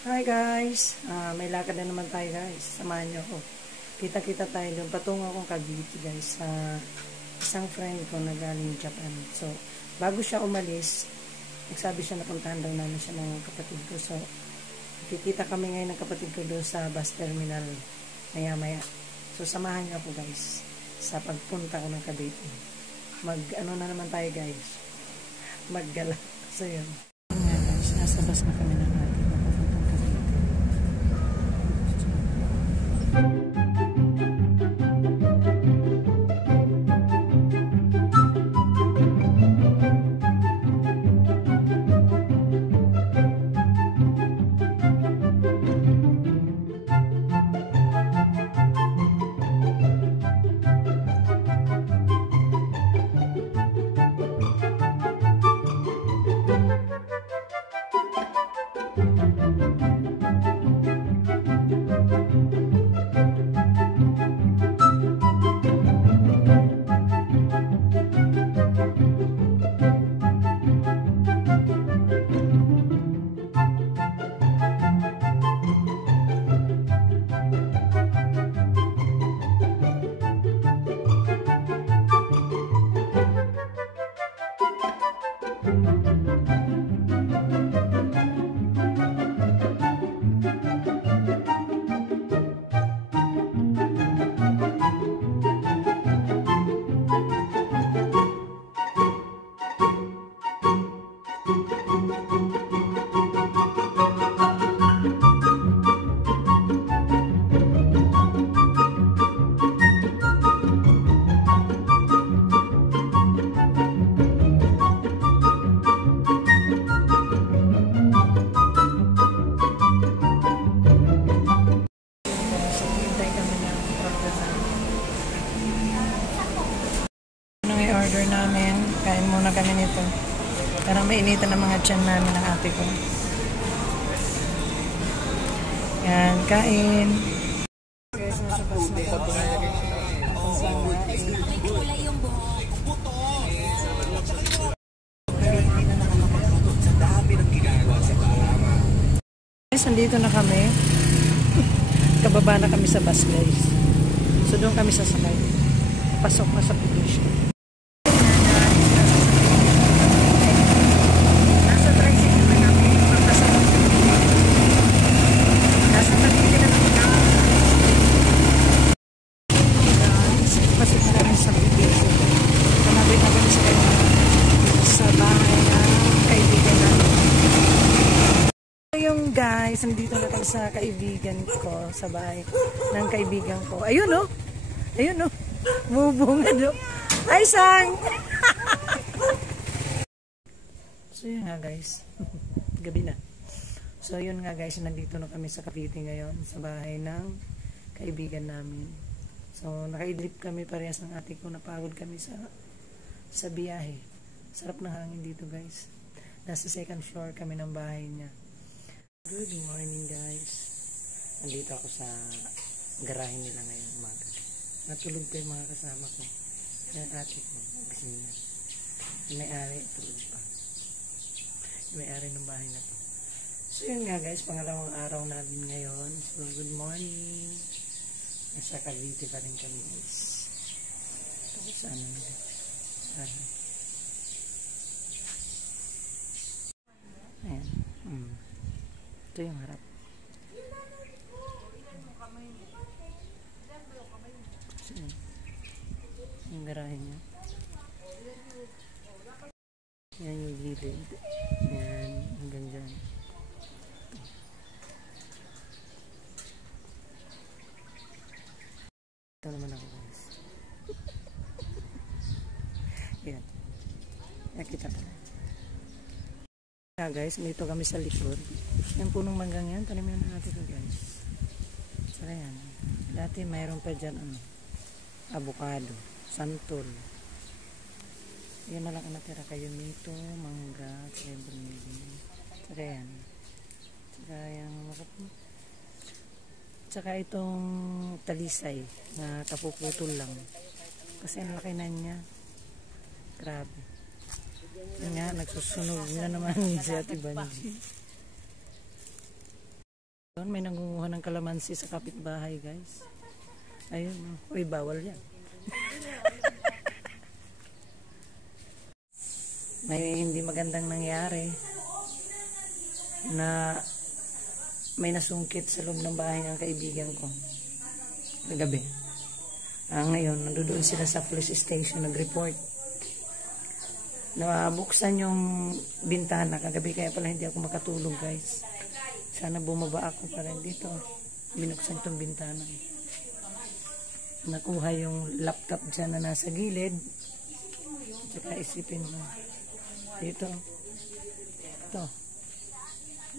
Hi guys, may lakad na naman tayo guys, samahan nyo ako. Kita-kita tayo doon, patungo akong Cavite guys, sa isang friend ko na galing Japan. So, bago siya umalis, nagsabi siya na puntahan daw namin siya ng kapatid ko. So, kikita kami ngayon ng kapatid ko doon sa bus terminal, maya-maya. So, samahan nyo ako guys, sa pagpunta ko ng Cavite. Mag-ano na naman tayo guys, maggala. So, yun. Ngayon guys, nasa bus na kami na natin. Order namin, kain muna kami nito. Parang mainitan ng mga tiyan namin ng ate ko. Yan, kain. Guys, nasa bus na kami. Guys, nandito na kami. Kababa na kami sa bus guys. So doon kami sasakay. Pasok na sa Pilipinas. Guys, nandito na kami sa kaibigan ko, sa bahay ng kaibigan ko. Ayun oh. Ayun oh. Bubungad oh. Ay, sang! So, yun nga guys. Gabi na. So, yun nga guys, nandito na kami sa Cavite ngayon, sa bahay ng kaibigan namin. So, nakaidlip kami parehas ng ate ko. Napagod kami sa biyahe. Sarap ng hangin dito guys. Nasa second floor kami ng bahay niya. Good morning guys. Nandito ako sa garahe nila ngayong umaga. Natulog pa yung mga kasama ko. Yung ate ko, gising na. May-ari, tulog pa. May-ari ng bahay na to. So yun nga guys, pangalawang araw namin ngayon. So good morning. Nasa Cavite pa rin kami guys. Tapos ano nila. Ayan. Ito yung harap. So, yung garahe niya. Yan yung gilid. Yan, hanggang dyan. Ito naman ako guys. Yan. Nakita pala. Guys, dito kami sa likod. Yung punong manggang yan, tanimin na natin ito guys. So yan. Dati mayroon pa dyan avocado, santol. Yan na lang ang natira kayo nito, mangga, saka yan. Saka itong talisay na kapuputol lang. Kasi ang laki na niya. Grabe. Yan nga, nagsusunog na naman si Ate Banji. May nangunguha ng kalamansi sa kapitbahay, guys. Ayun, oh. Uy, bawal yan. May hindi magandang nangyari na may nasungkit sa loob ng bahay ng kaibigan ko kagabi. Ngayon, nandoon sila sa police station nag-report. Nabuksan yung bintana kagabi, kaya pala hindi ako makatulog, guys. Sana bumaba ako para dito. Binuksan itong bintana. Nakuha yung laptop dyan na nasa gilid. Tsaka isipin mo. Dito. Ito.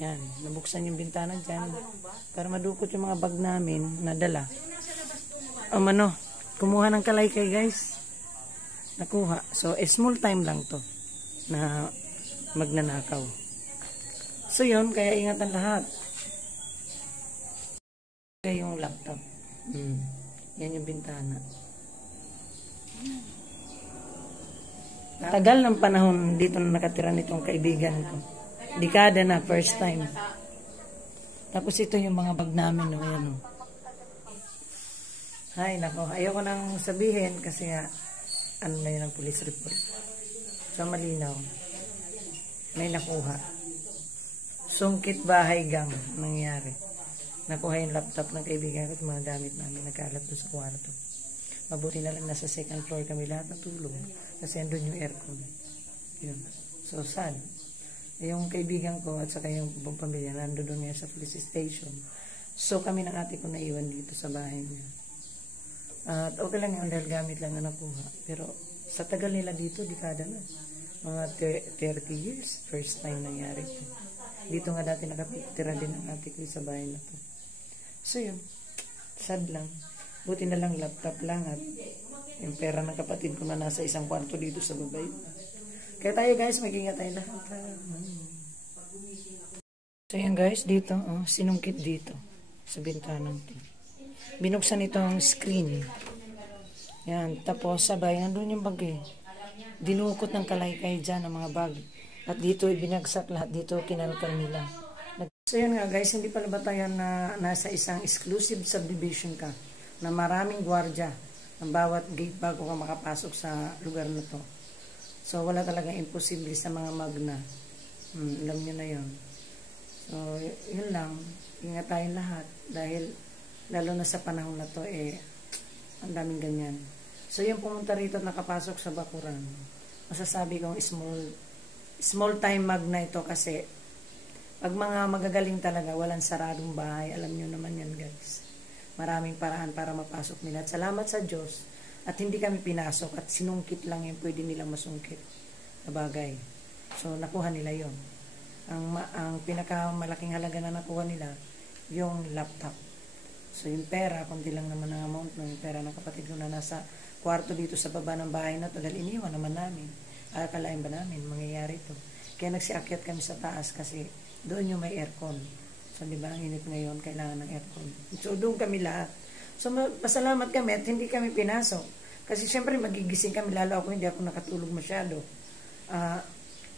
Yan. Nabuksan yung bintana dyan. Para madukot yung mga bag namin na dala. Kumuha ng kalaykay, guys. Nakuha. So, small time lang to na magnanakaw. So, yun. Kaya ingatan lahat. Kaya yung laptop. Yan yung bintana. Tagal ng panahon dito na nakatira nitong kaibigan ko. Dekada na, first time. Tapos ito yung mga bag namin. No? Ayan, no? Ay, nako. Ayoko nang sabihin kasi ano na yun ang police report. So, malinaw. May nakuha. Sungkit bahay gang nangyari. Nakuha yung laptop ng kaibigan ko at mga gamit namin. Nagkalat doon sa kwarto. Mabuti na lang nasa second floor kami lahat natulog. Kasi andun yung aircon. Yun. So, sad. Yung kaibigan ko at saka yung buong pamilya nandun doon nga sa police station. So, kami ng ate ko naiwan dito sa bahay niya. At okay lang yung dahil gamit lang na nakuha. Pero sa tagal nila dito, dekada na. Mga 30 years, first time nangyari ito. Dito nga dati nakatira din ang ate ko sa bahay na to. So yun, sad lang. Buti na lang laptop lang at yung pera ng kapatid ko na nasa isang kwarto dito sa babay. Kaya tayo guys, mag-ingat tayo lahat. So yan guys, dito, sinungkit dito sa bintanang ito. Binuksan itong screen. Yan. Tapos sabay, nandun yung bag eh. Dinukot ng kalaykay dyan ang mga bag. At dito binagsak lahat. Dito kinalkal nila. So yun nga guys, hindi pala ba tayo na nasa isang exclusive subdivision ka na maraming gwardiya ng bawat gate bago ka makapasok sa lugar na to. So wala talagang imposible sa mga magna. Alam nyo na yun. So yun lang. Ingat tayo lahat. Dahil lalo na sa panahon na to, ang daming ganyan. So, yung pumunta rito at nakapasok sa bakuran, masasabi kong small time mag na ito kasi pag mga magagaling talaga, walang saradong bahay. Alam nyo naman yan, guys. Maraming paraan para mapasok nila. At salamat sa Diyos at hindi kami pinasok at sinungkit lang yung pwede nilang masungkit na bagay. So, nakuha nila yon. Ang pinakamalaking halaga na nakuha nila, yung laptop. So, yung pera, kundi lang naman ang amount ng pera ng kapatid ko na nasa kwarto dito sa baba ng bahay na ito. Dahil iniwan naman namin. Akalain ba namin, mangyayari ito. Kaya nagsiakyat kami sa taas kasi doon yung may aircon. So, di ba, ang init ngayon, kailangan ng aircon. So, doon kami lahat. So, pasalamat kami at hindi kami pinasok. Kasi, syempre, magigising kami. Lalo ako, hindi ako nakatulog masyado.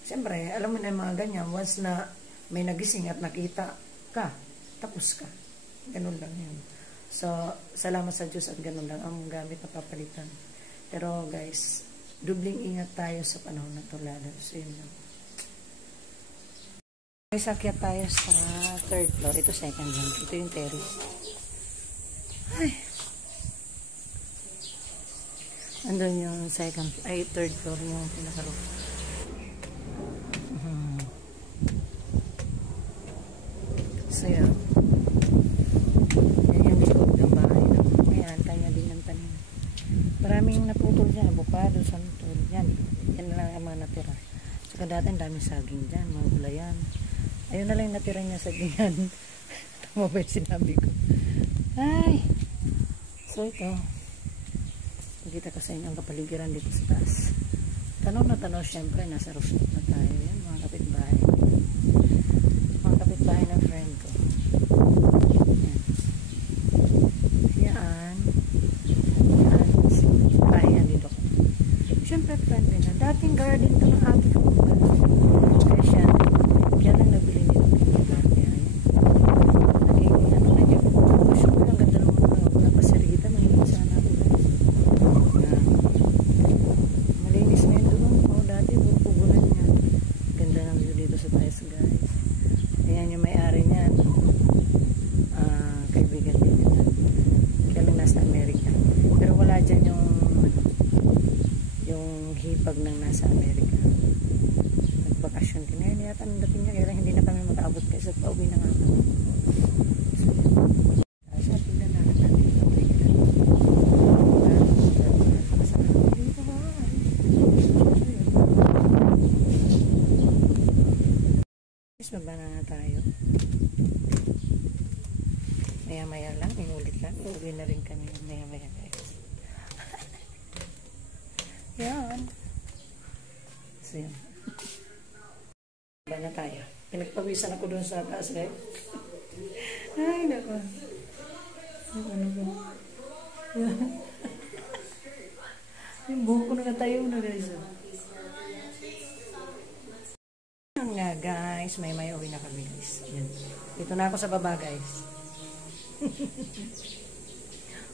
Syempre, alam mo na yung mga ganyan. Once na may nagising at nakita ka, tapos ka. Ganun lang yun. So, salamat sa Diyos at ganun lang ang gamit na papalitan. Pero guys, dubling ingat tayo sa panahon na ito lalo. So, yun lang. Guys, akyat tayo sa third floor. Ito second lang. Ito yung terrace. Ay. Andun yung third floor yung pinaka-roof. So, yun. Maraming naputol dyan, abukado, santol, yan lang ang mga natira. Saka dati ang daming saging dyan, mga gulayan. Ayun na lang yung natira niya saging yan. Tama ba yung sinabi ko? Ay! So ito, pagkita ko sa inyo ang kapaligiran dito sa taas. Tanaw na tanaw, syempre, nasa rooftop na tayo. Yan, mga kapitbahay. Mga kapitbahay ng friend ko. Siyempre, friend din na. Dating garden to ng ate ko. Kaya siya lang nabili nito. Naging rin yan. Kaibigan din yan. Kaya lang nasa Amerika. Pero wala dyan yung hipag ng nasa Amerika. Nagbakasyon din. Ngayon yata ang dating niya. Kaya lang hindi na kami makaabot kasi pauwi na nga kami. So, tingnan natin natin. Baba na tayo. Maya-maya lang, inulit lang. Uuwi na rin kami. Maya-maya guys. Yan. So yan. Baba na tayo. Pinagpawisan ako doon sa taas guys. Ay, nako. Ano ba? Yung buhok ko nakatayo na guys. Nga guys, may uwi na kami guys. Yan. Dito na ako sa baba guys.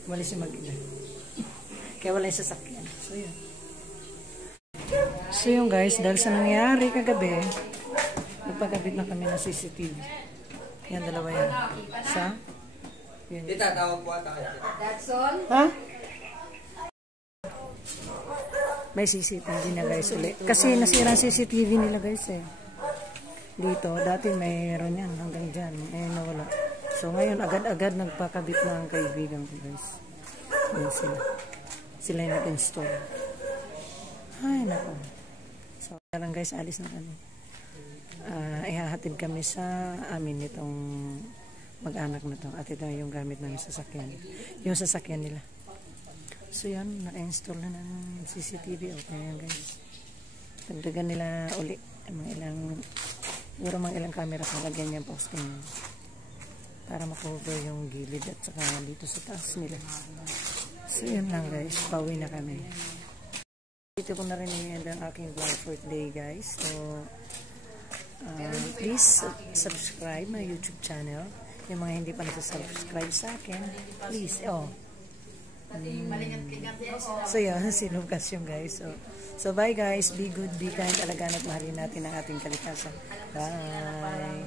Umalis yung mag-ina. Kaya wala yung sasakyan. So yun. So yun guys, dahil sa nangyari kagabi, nagpagabit na kami ng CCTV. Yan, dalawa yan. Sa? Yun. Itatawag po ata kayo. That's all? Ha? May CCTV na guys ulit. Kasi nasira ang CCTV nila guys eh. Dito, dati mayroon yan hanggang dyan. Ngayon nawala. So ngayon agad-agad nagpakabit na ang kaibigan ko guys. Yan sila. Sila yung nag-install. Ay nako. So lang guys, alis na kami. Ihahatid kami sa amin itong mag-anak na to. At ito yung gamit namin sa sasakyan. Yung sasakyan nila. So yan, naka-install na ng CCTV. Okay yan guys. Dagdagan nila uli. Mga ilang camera kalagyan niya posting para makover yung gilid at saka dito sa taas nila. So yun lang guys, pauwi na kami. Dito ko na rin yung aking vlog for today guys. So please subscribe my YouTube channel. Yung mga hindi pa nasa-subscribe sa akin, please, so yun, sinukas yung guys. So bye guys, be good, be kind, alagaan at mahalin natin ang ating kalikasan. Bye!